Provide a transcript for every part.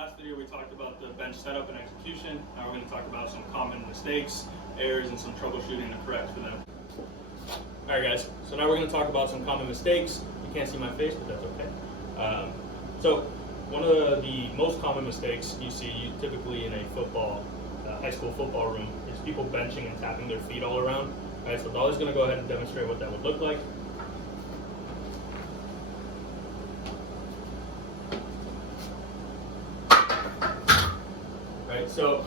last video we talked about the bench setup and execution. Now we're going to talk about some common mistakes, errors, and some troubleshooting to correct for them. Alright guys, so now we're going to talk about some common mistakes. You can't see my face, but that's okay. So one of the most common mistakes you see typically in a high school football room is people benching and tapping their feet all around. Alright, so Dolly's going to go ahead and demonstrate what that would look like. So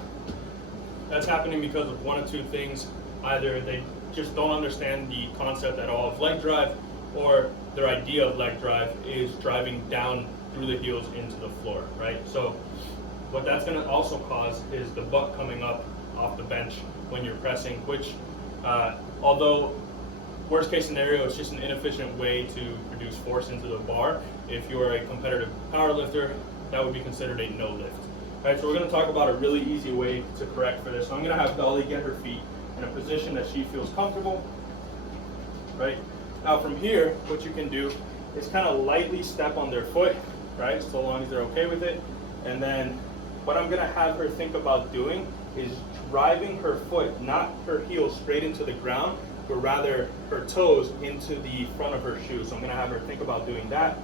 that's happening because of one of two things. Either they just don't understand the concept at all of leg drive, or their idea of leg drive is driving down through the heels into the floor, right? So what that's going to also cause is the butt coming up off the bench when you're pressing, which although worst case scenario, it's just an inefficient way to produce force into the bar. If you're a competitive power lifter, that would be considered a no lift. Alright, so we're going to talk about a really easy way to correct for this. So I'm going to have Dolly get her feet in a position that she feels comfortable. Right? Now from here, what you can do is kind of lightly step on their foot, right? So long as they're okay with it. And then what I'm going to have her think about doing is driving her foot, not her heel straight into the ground, but rather her toes into the front of her shoe. So I'm going to have her think about doing that.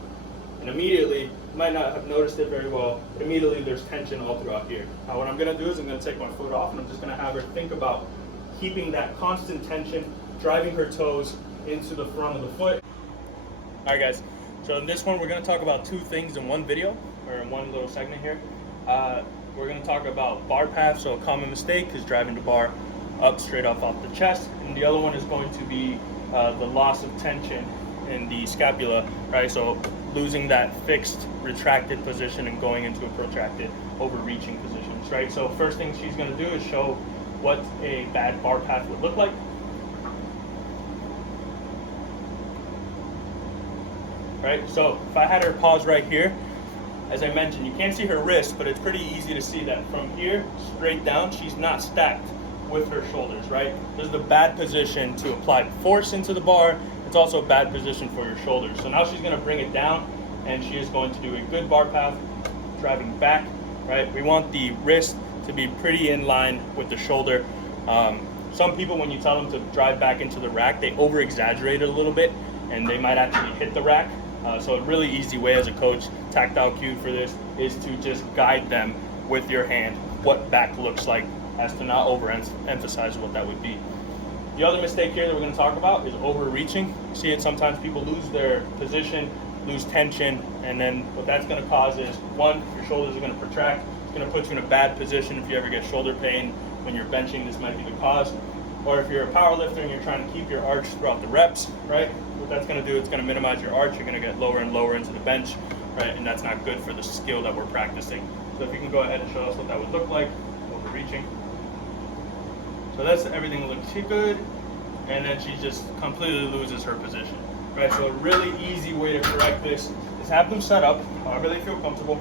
And immediately, you might not have noticed it very well, but immediately there's tension all throughout here. Now what I'm going to do is I'm going to take my foot off and I'm just going to have her think about keeping that constant tension, driving her toes into the front of the foot. Alright guys, so in this one we're going to talk about two things in one video, or in one little segment here. We're going to talk about bar path, so a common mistake is driving the bar up straight up off the chest, and the other one is going to be the loss of tension in the scapula, right? So losing that fixed retracted position and going into a protracted overreaching positions, right? So first thing she's going to do is show what a bad bar path would look like. Right, so if I had her pause right here, as I mentioned, you can't see her wrist, but it's pretty easy to see that from here straight down, she's not stacked with her shoulders, right? This is the bad position to apply force into the bar. It's also a bad position for your shoulders. So now she's going to bring it down, and she is going to do a good bar path, driving back, right? We want the wrist to be pretty in line with the shoulder. Some people, when you tell them to drive back into the rack, they over-exaggerate it a little bit, and they might actually hit the rack. So a really easy way as a coach, tactile cue for this, is to just guide them with your hand what back looks like, as to not overemphasize what that would be. The other mistake here that we're going to talk about is overreaching. You see it sometimes, people lose their position, lose tension, and then what that's going to cause is, one, your shoulders are going to protract. It's going to put you in a bad position. If you ever get shoulder pain when you're benching, this might be the cause. Or if you're a power lifter and you're trying to keep your arch throughout the reps, right? What that's going to do, it's going to minimize your arch. You're going to get lower and lower into the bench, right? And that's not good for the skill that we're practicing. So if you can go ahead and show us what that would look like, overreaching. So that's everything looks good, and then she just completely loses her position, right? So a really easy way to correct this is have them set up however they feel comfortable,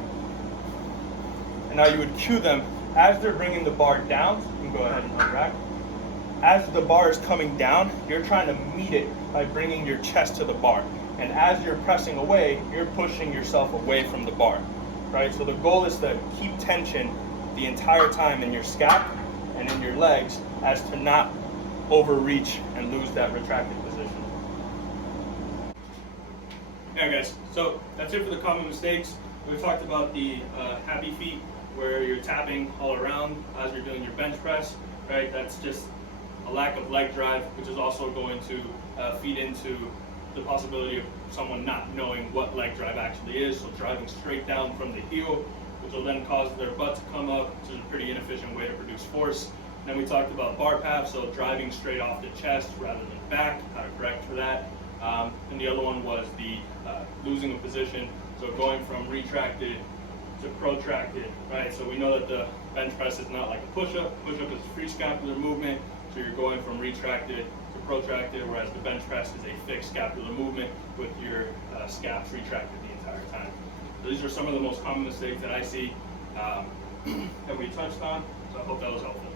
and now you would cue them as they're bringing the bar down. You can go ahead and unrack. As the bar is coming down, you're trying to meet it by bringing your chest to the bar, and as you're pressing away, you're pushing yourself away from the bar, right? So the goal is to keep tension the entire time in your scap and in your legs, as to not overreach and lose that retracted position. Yeah guys, so that's it for the common mistakes. We've talked about the happy feet, where you're tapping all around as you're doing your bench press, right? That's just a lack of leg drive, which is also going to feed into the possibility of someone not knowing what leg drive actually is, so driving straight down from the heel, which will then cause their butt to come up, which is a pretty inefficient way to produce force. Then we talked about bar path, so driving straight off the chest rather than back, how to correct for that. And the other one was the losing a position, so going from retracted to protracted, right? So we know that the bench press is not like a push-up. Push-up is free scapular movement, so you're going from retracted to protracted, whereas the bench press is a fixed scapular movement with your scaps retracted the entire time. So these are some of the most common mistakes that I see that we touched on, so I hope that was helpful.